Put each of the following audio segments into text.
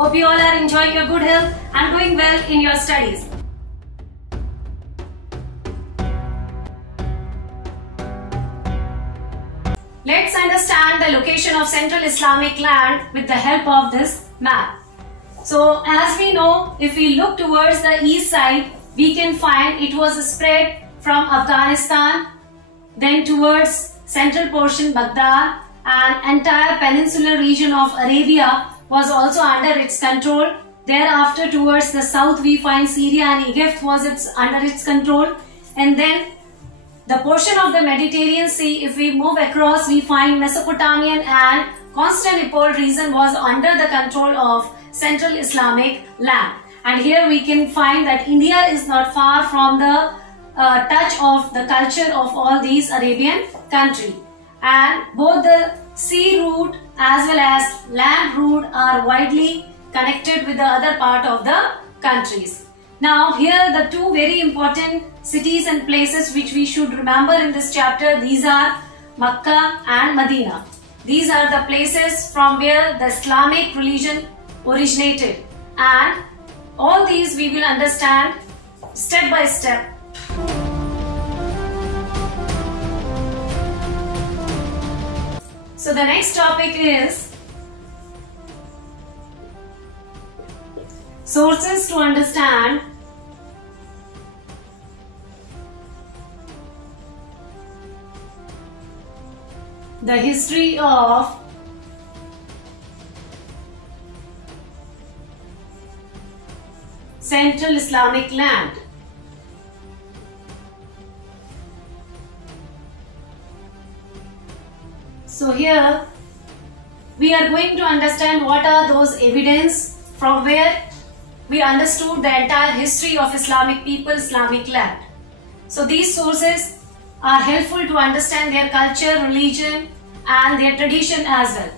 Hope you all are enjoying your good health and doing well in your studies. Let's understand the location of Central Islamic land with the help of this map. So as we know, if we look towards the east side, we can find it was spread from Afghanistan, then towards central portion Baghdad, and entire peninsular region of Arabia was also under its control. Thereafter towards the south we find Syria and Egypt was under its control, and then the portion of the Mediterranean Sea, if we move across, we find Mesopotamian and Constantinople region was under the control of Central Islamic land. And here we can find that India is not far from the touch of the culture of all these Arabian countries. And both the sea route as well as land route are widely connected with the other part of the countries. Now here the two very important cities and places which we should remember in this chapter, these are Makkah and Medina. These are the places from where the Islamic religion originated, and all these we will understand step by step. So the next topic is sources to understand the history of Central Islamic land. So here we are going to understand what are those evidence from where we understood the entire history of Islamic people, Islamic land. So these sources are helpful to understand their culture, religion and their tradition as well.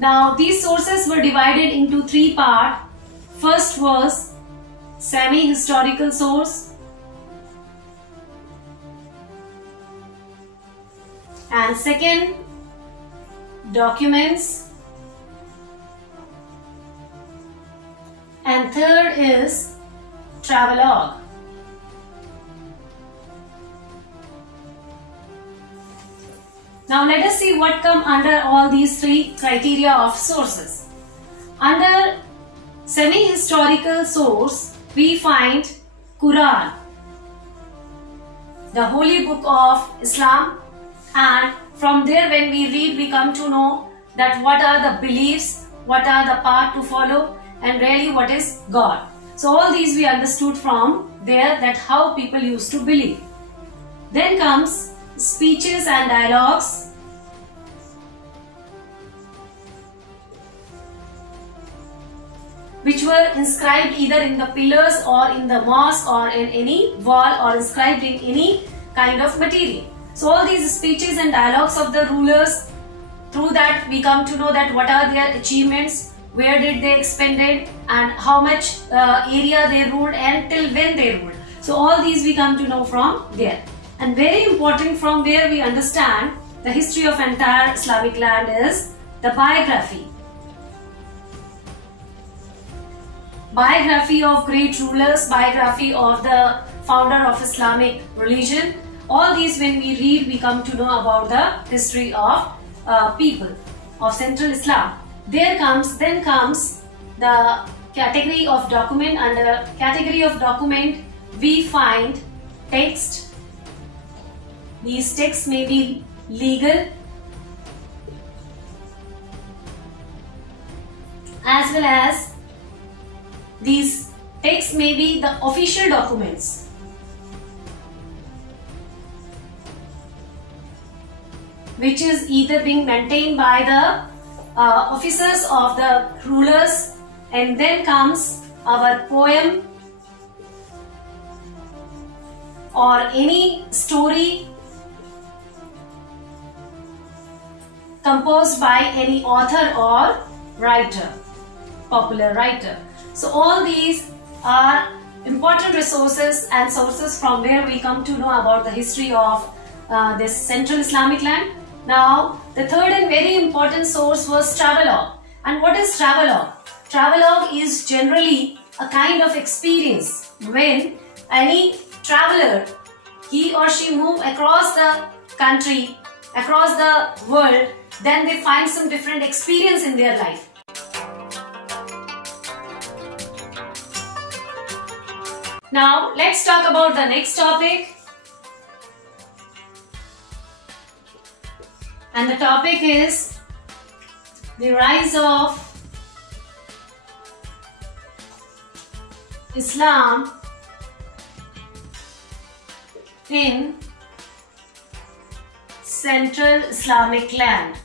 Now these sources were divided into three parts. First was semi-historical source, and second documents, and third is travelogue. Now let us see what come under all these three criteria of sources. Under semi-historical source we find Quran, the holy book of Islam, and from there when we read we come to know that what are the beliefs, what are the path to follow, and really what is God. So all these we understood from there, that how people used to believe. Then comes speeches and dialogues, which were inscribed either in the pillars or in the mosque or in any wall or inscribed in any kind of material. So all these speeches and dialogues of the rulers, through that we come to know that what are their achievements, where did they expended, and how much area they ruled and till when they ruled. So all these we come to know from there. And very important, from where we understand the history of entire Islamic land is the biography. Biography of great rulers, biography of the founder of Islamic religion. All these when we read we come to know about the history of people of Central Islam. Then comes the category of document. Under category of document we find text. These texts may be legal as well as these texts may be the official documents. Which is either being maintained by the officers of the rulers, and then comes our poem or any story composed by any author or writer, popular writer. So all these are important resources and sources from where we come to know about the history of this Central Islamic land. Now the third and very important source was travelogue. And what is travelogue? travelogue is generally a kind of experience. When any traveler, he or she move across the country, across the world, then they find some different experience in their life. Now let's talk about the next topic. And the topic is the rise of Islam in Central Islamic land.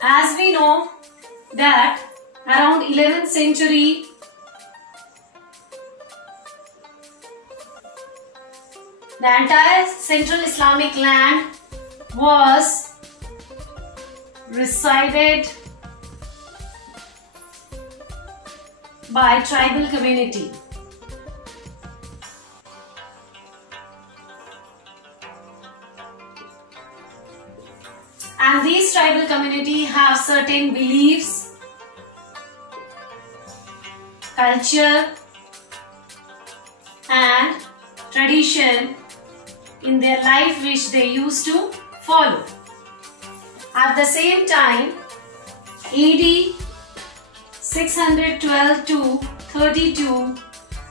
As we know that around 11th century, the entire Central Islamic land was resided by tribal community. And these tribal community have certain beliefs, culture and tradition in their life which they used to follow. At the same time, AD 612 to 32,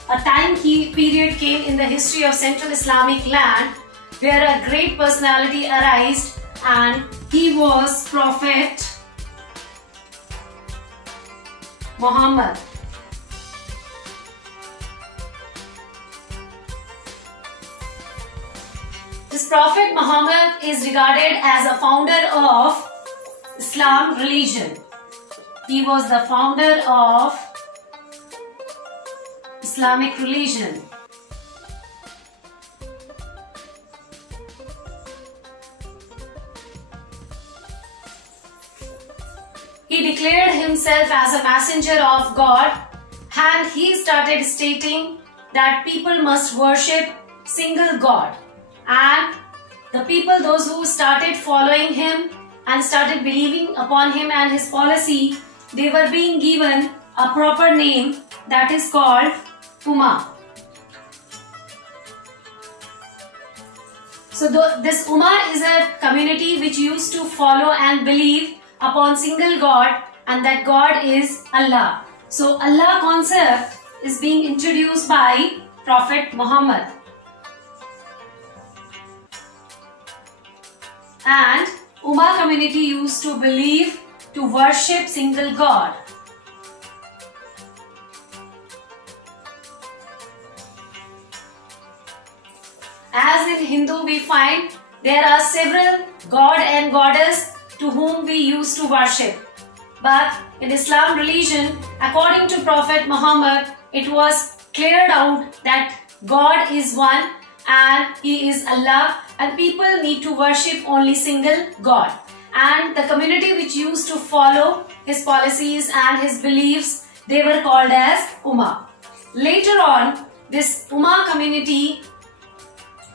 a time period came in the history of Central Islamic land where a great personality arose, and he was Prophet Muhammad. This Prophet Muhammad is regarded as a founder of Islam religion. He was the founder of Islamic religion. He declared himself as a messenger of God, and he started stating that people must worship single God. And the people, those who started following him and started believing upon him and his policy, they were being given a proper name that is called Ummah. So this Ummah is a community which used to follow and believe upon single God, and that God is Allah. So Allah concept is being introduced by Prophet Muhammad. And Ummah community used to believe to worship single God. As in Hindu we find there are several god and goddess to whom we used to worship. But in Islam religion, according to Prophet Muhammad, it was cleared out that God is one and He is Allah, and people need to worship only single God. And the community which used to follow his policies and his beliefs, they were called as Ummah. Later on, this Ummah community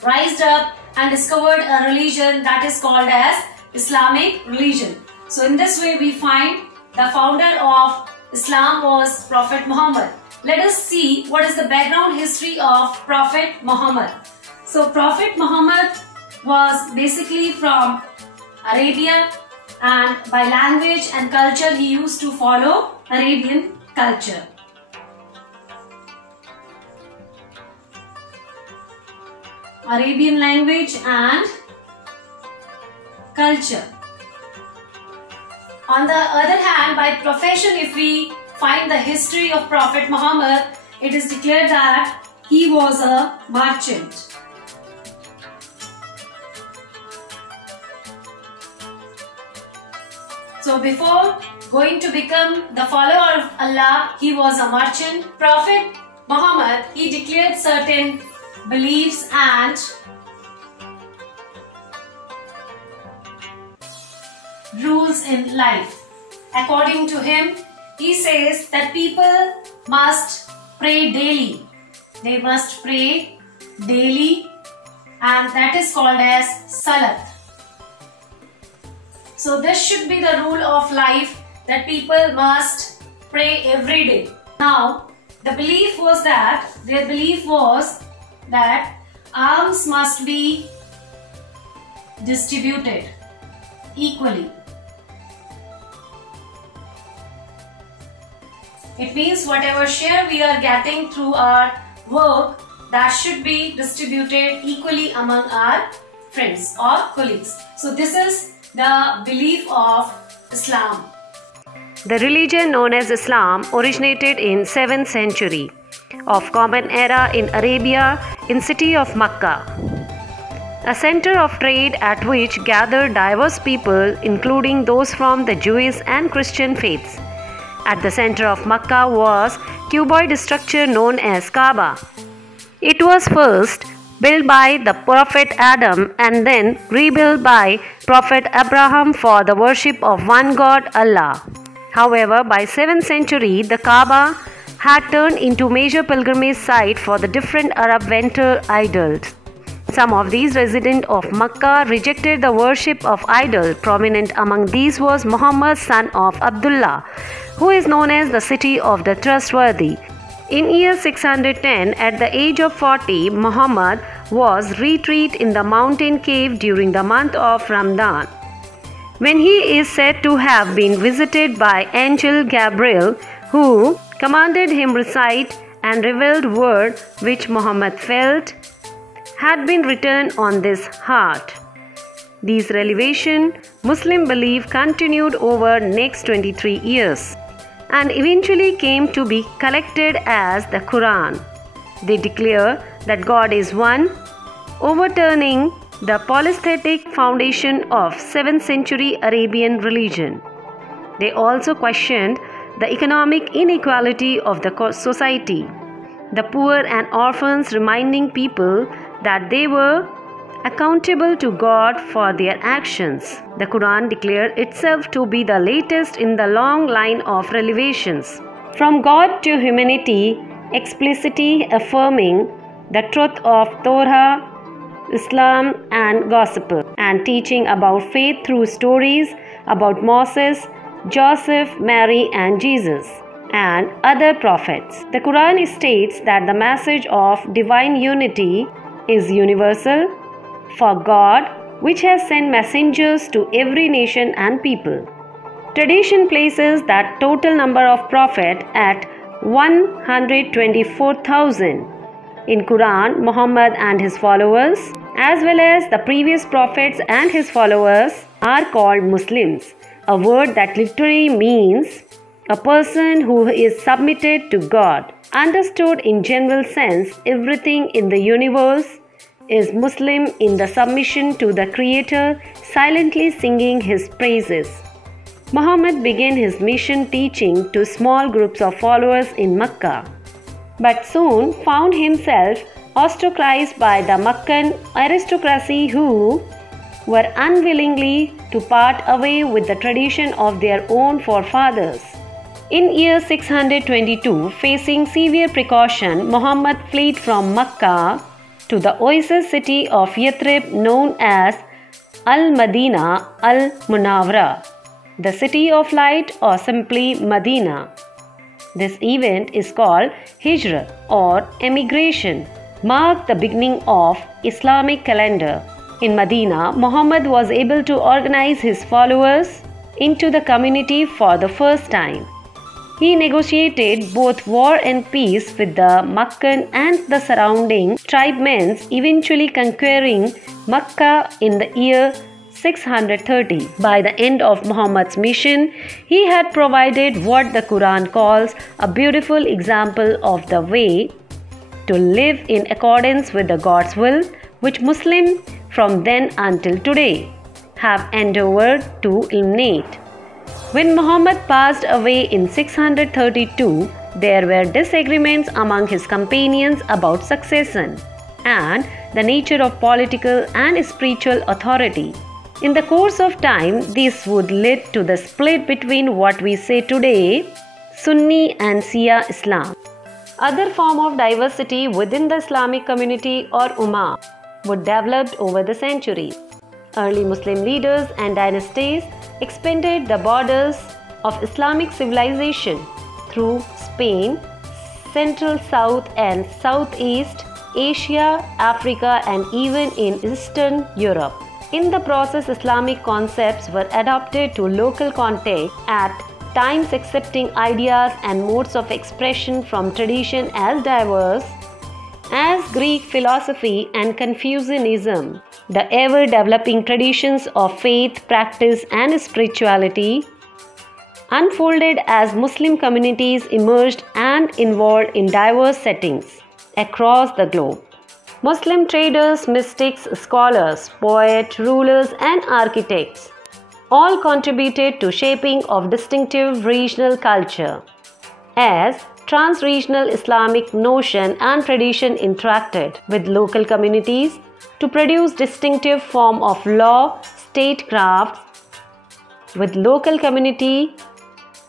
rised up and discovered a religion that is called as Islamic religion. So in this way we find the founder of Islam was Prophet Muhammad. Let us see what is the background history of Prophet Muhammad. So Prophet Muhammad was basically from Arabia, and by language and culture he used to follow Arabian culture. Arabian language and culture. On the other hand, by profession, if we find the history of Prophet Muhammad, it is declared that he was a merchant. So before going to become the follower of Allah, he was a merchant. Prophet Muhammad, he declared certain beliefs and rules in life. According to him, he says that people must pray daily. They must pray daily and that is called as Salat. So this should be the rule of life, that people must pray every day. Now, their belief was that alms must be distributed equally. It means whatever share we are getting through our work, that should be distributed equally among our friends or colleagues. So this is the belief of Islam. The religion known as Islam originated in 7th century of Common Era in Arabia, in city of Makkah, a center of trade at which gathered diverse people including those from the Jewish and Christian faiths. At the center of Makkah was cuboid structure known as Kaaba. It was first built by the Prophet Adam and then rebuilt by Prophet Abraham for the worship of one God, Allah. However, by 7th century, the Kaaba had turned into major pilgrimage site for the different Arab vendor idols. Some of these residents of Makkah rejected the worship of idol. Prominent among these was Muhammad, son of Abdullah, who is known as the city of the trustworthy. In year 610, at the age of 40, Muhammad was retreat in the mountain cave during the month of Ramadan, when he is said to have been visited by angel Gabriel, who commanded him recite and revealed word which Muhammad felt had been written on this heart. These revelation Muslim belief continued over next 23 years and eventually came to be collected as the Quran. They declare that God is one, overturning the polytheistic foundation of 7th century Arabian religion. They also questioned the economic inequality of the society, the poor and orphans, reminding people that they were accountable to God for their actions. The Quran declared itself to be the latest in the long line of revelations from God to humanity, explicitly affirming the truth of Torah, Islam and Gospel, and teaching about faith through stories about Moses, Joseph, Mary and Jesus and other prophets. The Quran states that the message of divine unity is universal, for God, which has sent messengers to every nation and people. Tradition places that total number of prophets at 124,000. In Quran, Muhammad and his followers, as well as the previous prophets and his followers, are called Muslims, a word that literally means a person who is submitted to God. Understood in general sense, everything in the universe is Muslim in the submission to the Creator, silently singing His praises. Muhammad began his mission teaching to small groups of followers in Mecca, but soon found himself ostracized by the Meccan aristocracy, who were unwillingly to part away with the tradition of their own forefathers. In year 622, facing severe precaution, Muhammad fled from Mecca to the oasis city of Yathrib, known as Al-Madina Al-Munawwara, the city of light, or simply Medina. This event is called Hijra or emigration, marked the beginning of Islamic calendar. In Medina, Muhammad was able to organize his followers into the community for the first time. He negotiated both war and peace with the Meccan and the surrounding tribesmen, eventually conquering Mecca in the year 630. By the end of Muhammad's mission, he had provided what the Quran calls a beautiful example of the way to live in accordance with the God's will, which Muslims from then until today have endeavored to eliminate. When Muhammad passed away in 632, there were disagreements among his companions about succession and the nature of political and spiritual authority. In the course of time, this would lead to the split between what we say today, Sunni and Shia Islam. Other form of diversity within the Islamic community or Ummah would develop over the centuries. Early Muslim leaders and dynasties expanded the borders of Islamic civilization through Spain, Central, South and Southeast Asia, Africa and even in Eastern Europe. In the process, Islamic concepts were adapted to local context, at times accepting ideas and modes of expression from tradition as diverse as Greek philosophy and Confucianism. The ever-developing traditions of faith, practice and spirituality unfolded as Muslim communities emerged and evolved in diverse settings across the globe. Muslim traders, mystics, scholars, poets, rulers and architects all contributed to shaping of distinctive regional culture. As trans-regional Islamic notion and tradition interacted with local communities to produce distinctive form of law, statecraft with local community,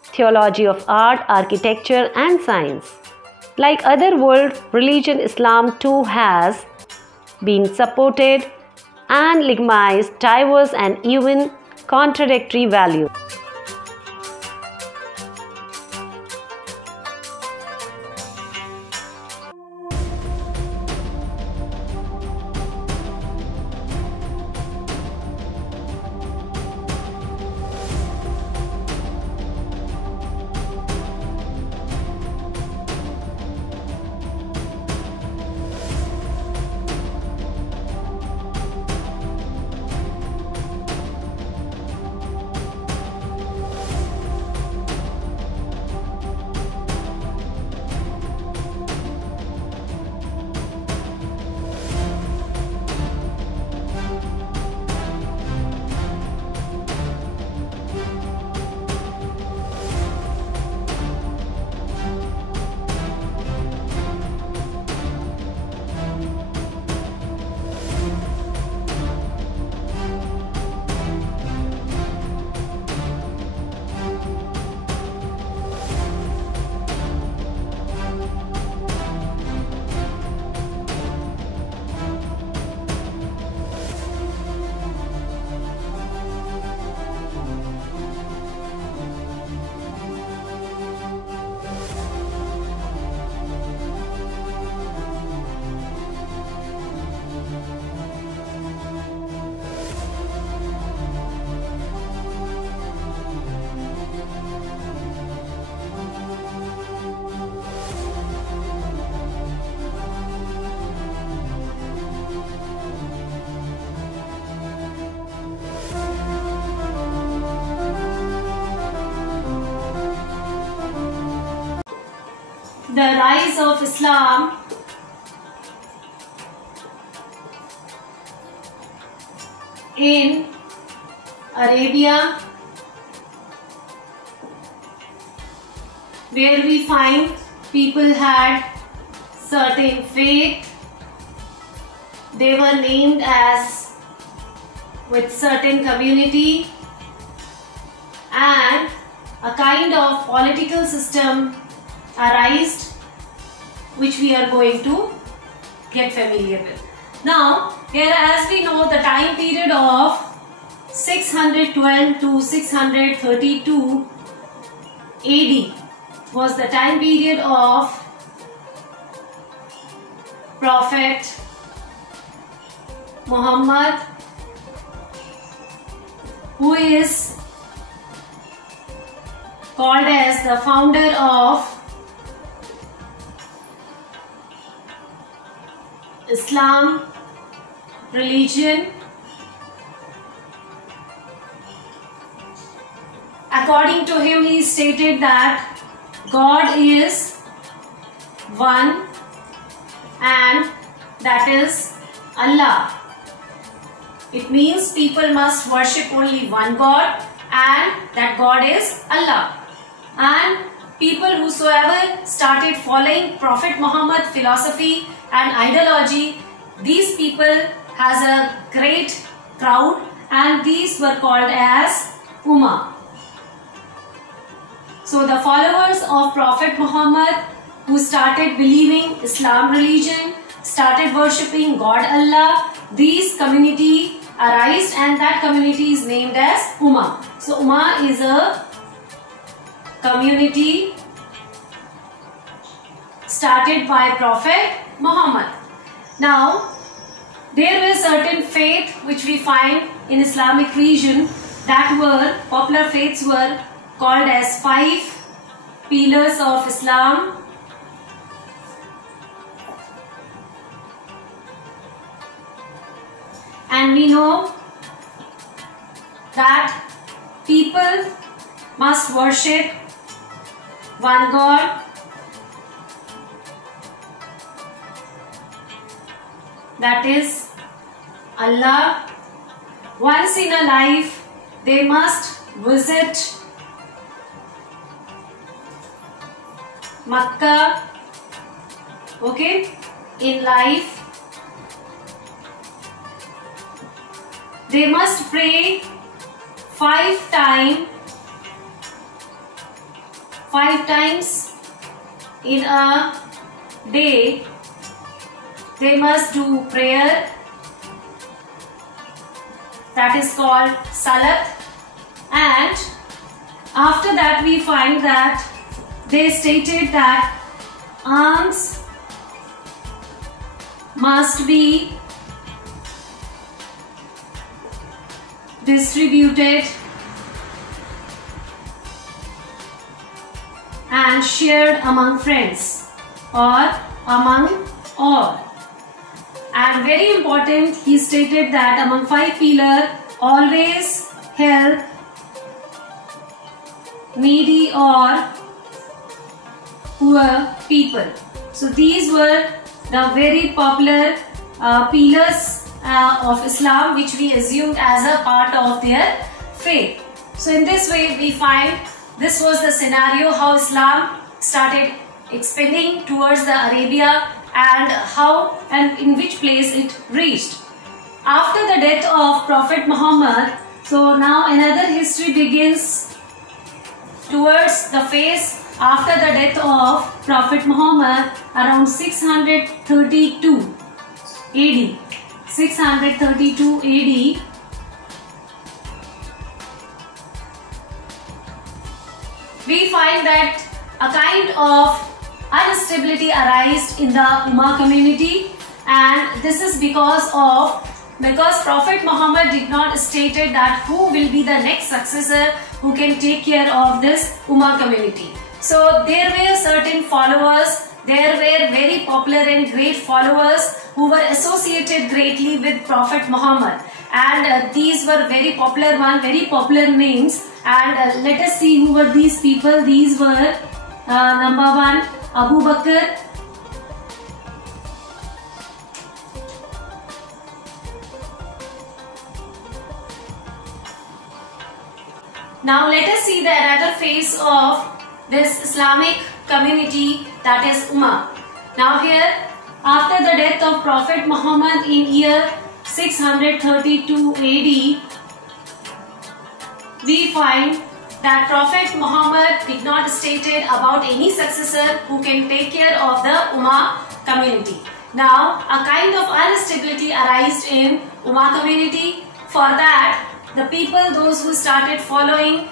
theology of art, architecture and science. Like other world religion, Islam too has been supported and legitimized diverse and even contradictory values. The rise of Islam in Arabia, where we find people had certain faith, they were named as with certain community, and a kind of political system arised, which we are going to get familiar with. Now, here as we know, the time period of 612 to 632 AD was the time period of Prophet Muhammad, who is called as the founder of Islam religion. According to him, he stated that God is one and that is Allah. It means people must worship only one God and that God is Allah. And people whosoever started following Prophet Muhammad philosophy and ideology, these people has a great crowd and these were called as Ummah. So the followers of Prophet Muhammad who started believing Islam religion, started worshipping God Allah, these community arised, and that community is named as Ummah. So Ummah is a community started by Prophet Muhammad. Now, there were certain faith which we find in Islamic region that were popular faiths were called as 5 pillars of Islam. And we know that people must worship one God, that is Allah. Once in a life they must visit Makkah, okay, in life. They must pray 5 times in a day. They must do prayer, that is called Salat. And after that we find that they stated that alms must be distributed and shared among friends or among all. And very important, he stated that among 5 pillars, always help needy or poor people. So these were the very popular pillars of Islam, which we assumed as a part of their faith. So in this way we find this was the scenario how Islam started expanding towards the Arabia, and how and in which place it reached. After the death of Prophet Muhammad, so now another history begins towards the phase after the death of Prophet Muhammad around 632 AD. 632 AD. We find that a kind of instability arose in the Ummah community, and this is because Prophet Muhammad did not stated that who will be the next successor who can take care of this Ummah community. So there were certain followers, there were very popular and great followers who were associated greatly with Prophet Muhammad, and these were very popular names. And let us see who were these people. These were number 1, Abu Bakr, now let us see the another phase of this Islamic community, that is Ummah. Now here, after the death of Prophet Muhammad in year 632 AD, we find that Prophet Muhammad did not stated about any successor who can take care of the Ummah community. Now a kind of instability arose in Ummah community. For that, the people, those who started following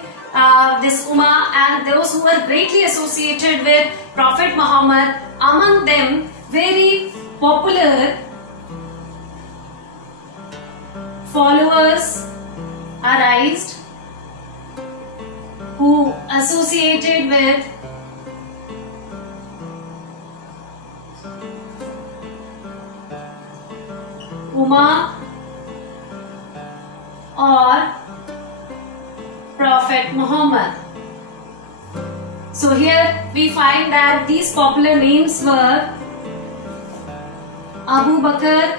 this Ummah and those who were greatly associated with Prophet Muhammad, among them very popular followers arose who associated with Ummah or Prophet Muhammad. So here we find that these popular names were Abu Bakr,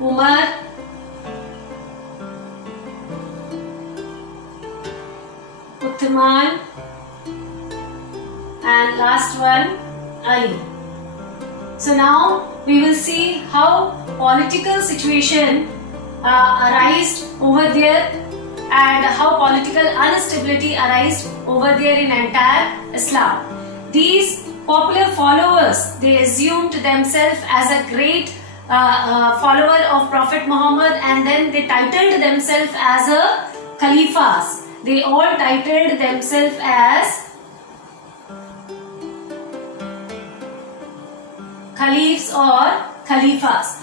Umar, Uthman, and last one, Ali. So now we will see how political situation arose over there. and how political instability arose over there in entire Islam. These popular followers, they assumed themselves as a great follower of Prophet Muhammad, and then they titled themselves as a Khalifas. They all titled themselves as Khalifs or Khalifas.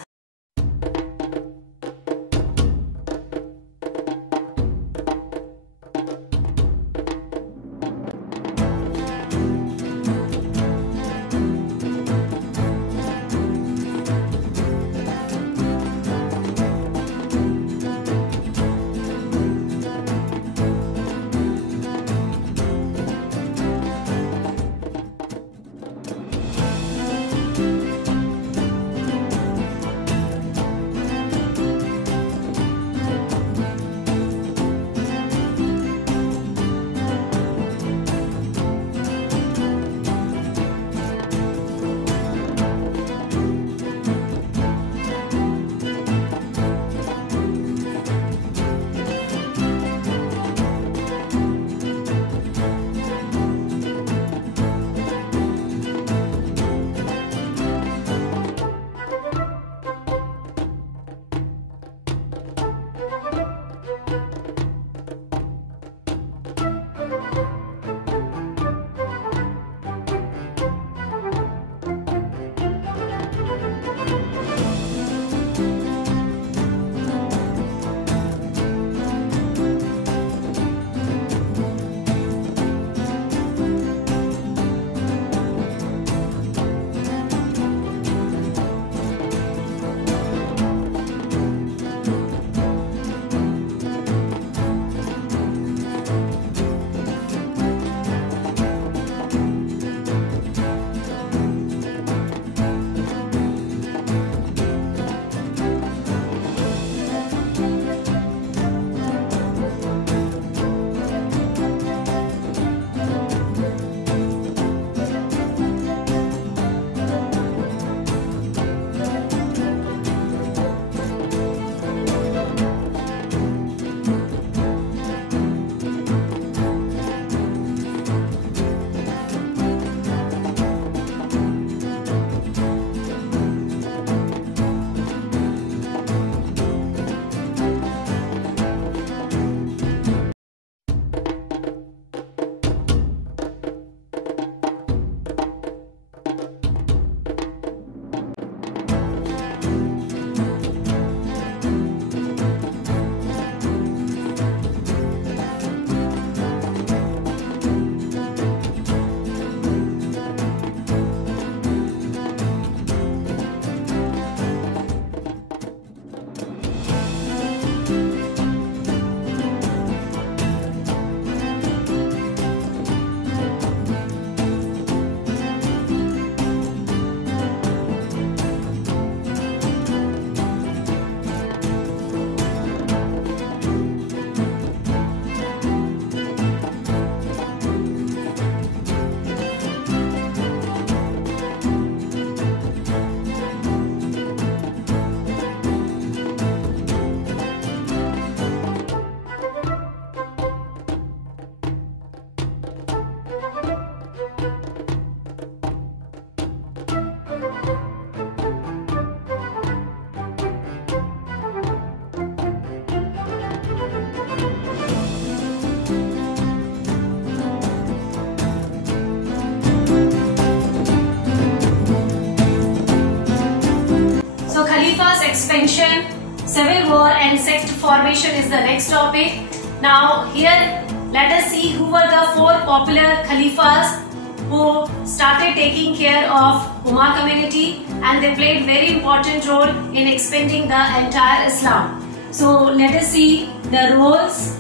expansion, civil war and sect formation is the next topic. Now here let us see who were the four popular Khalifas who started taking care of Ummah community, and they played very important role in expanding the entire Islam. So let us see the roles,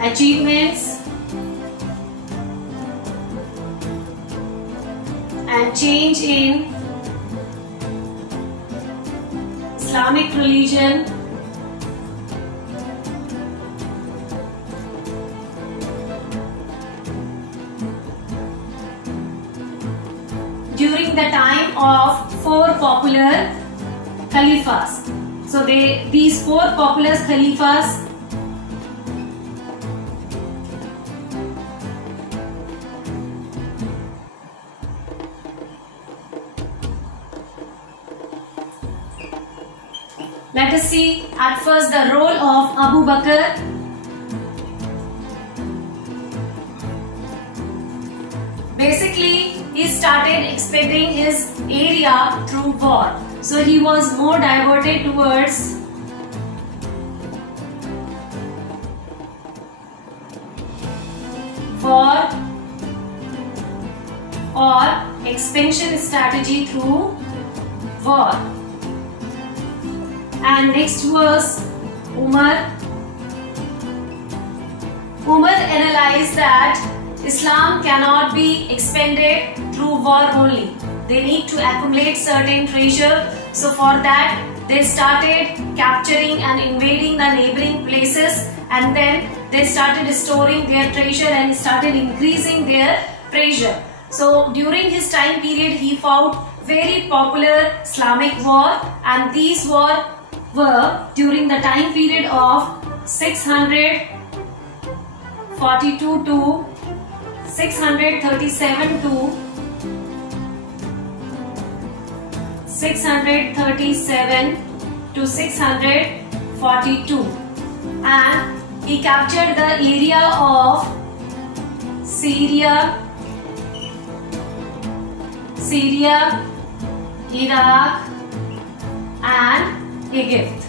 achievements and change in Islamic religion during the time of four popular Khalifas. So these four popular Khalifas let us see at first the role of Abu Bakr. Basically, he started expanding his area through war. So he was more diverted towards war or expansion strategy through war. And next was Umar. Umar analyzed that Islam cannot be expanded through war only. They need to accumulate certain treasure. So for that, they started capturing and invading the neighboring places, and then they started storing their treasure and started increasing their treasure. So during his time period, he fought very popular Islamic war, and these wars were during the time period of 642 to 637 to 637 to 642, and he captured the area of Syria, Iraq and Egypt.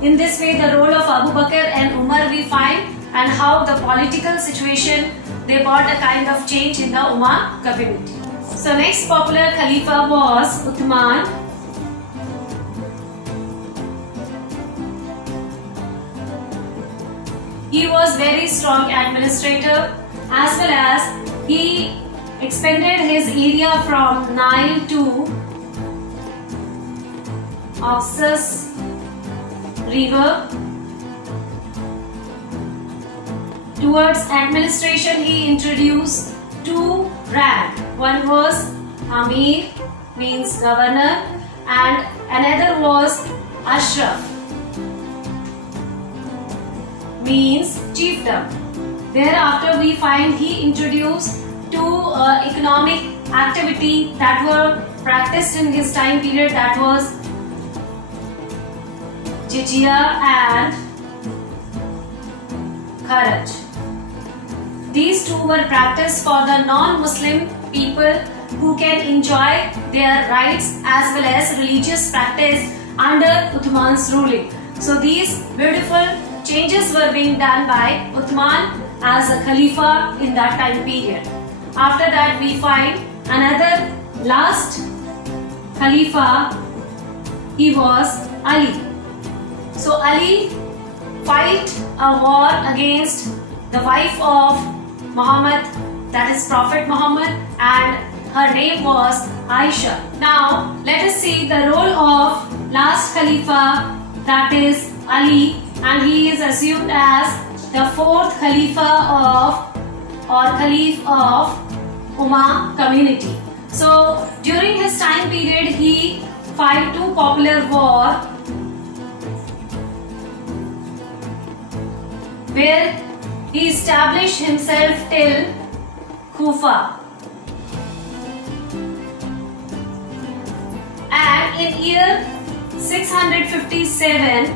In this way, the role of Abu Bakr and Umar we find, and how the political situation, they brought a kind of change in the Ummah community. So next popular Khalifa was Uthman. He was very strong administrator, as well as he expanded his area from Nile to Oxus River. Towards administration, he introduced two ranks. One was Amir, means governor, and another was Ashraf, means chiefdom. Thereafter, we find he introduced two economic activity that were practiced in his time period, that was jizya and kharaj. These two were practiced for the non-Muslim people who can enjoy their rights as well as religious practice under Uthman's ruling. So these beautiful changes were being done by Uthman as a Khalifa in that time period. After that, we find another last Khalifa, he was Ali. So Ali fought a war against the wife of Muhammad, that is Prophet Muhammad, and her name was Aisha. Now let us see the role of last Khalifa, that is Ali, and he is assumed as the fourth Khalifa of Caliph of Ummah community. So during his time period, he fought two popular wars where he established himself till Kufa. And in year 657,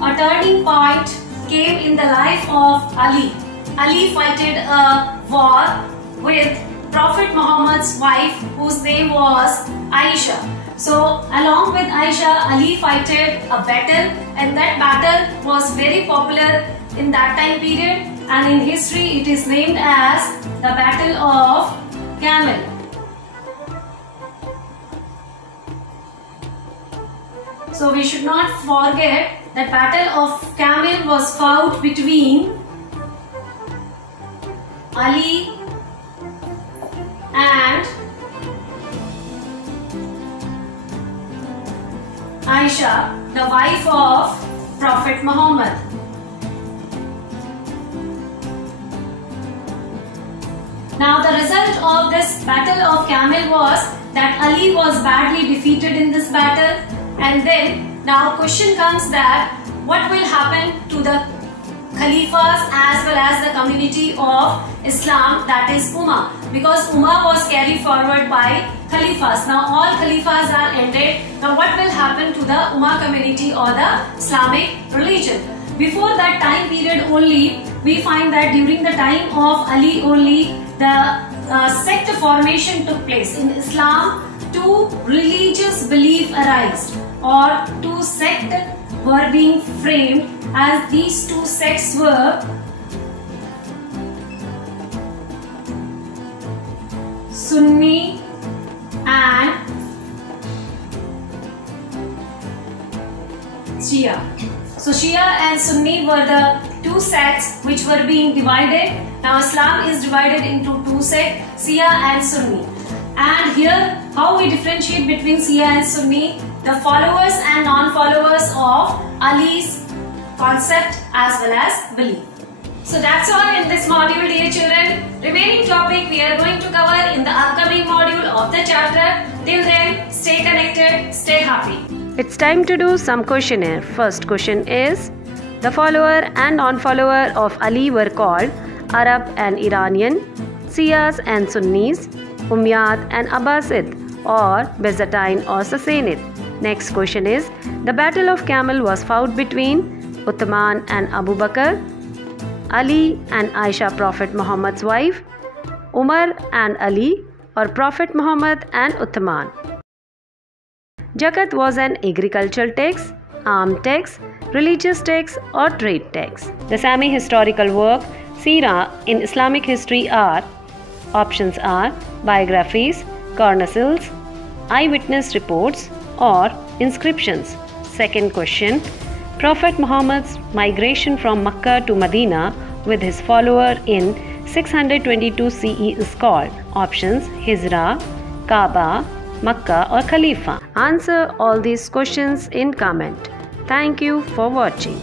a turning point came in the life of Ali. Ali fought a war with Prophet Muhammad's wife, whose name was Aisha. So along with Aisha, Ali fought a battle, and that battle was very popular in that time period, and in history it is named as the Battle of Camel. So we should not forget that Battle of Camel was fought between Ali and Aisha, the wife of Prophet Muhammad. Now the result of this Battle of Camel was that Ali was badly defeated in this battle, and then now question comes that what will happen to the Khalifas as well as the community of Islam, that is Ummah. because Ummah was carried forward by Khalifas. Now all Khalifas are ended. Now what will happen to the Ummah community or the Islamic religion? Before that time period only, we find that during the time of Ali only, the sect formation took place. In Islam, two religious beliefs arose, or two sects were being framed, as these two sects were Sunni and Shia. So Shia and Sunni were the two sects which were being divided. Now Islam is divided into two sects, Shia and Sunni. And here how we differentiate between Shia and Sunni, the followers and non-followers of Ali's concept as well as belief. So that's all in this module, dear children. Remaining topic we are going to cover in the upcoming module of the chapter. Till then, stay connected, stay happy. It's time to do some questionnaire. First question is, the follower and non-follower of Ali were called Arab and Iranian, Shias and Sunnis, Umayyad and Abbasid, or Byzantine or Sassanid. Next question is, the Battle of Camel was fought between Uthman and Abu Bakr, Ali and Aisha, Prophet Muhammad's wife, Umar and Ali, or Prophet Muhammad and Uthman. Zakat was an agricultural tax, armed tax, religious tax, or trade tax. The semi-historical work Seerah in Islamic history are, options are biographies, chronicles, eyewitness reports, or inscriptions. Second question, Prophet Muhammad's migration from Makkah to Medina with his follower in 622 CE is called, options Hijra, Kaaba, Makkah, or Khalifa. Answer all these questions in comment. Thank you for watching.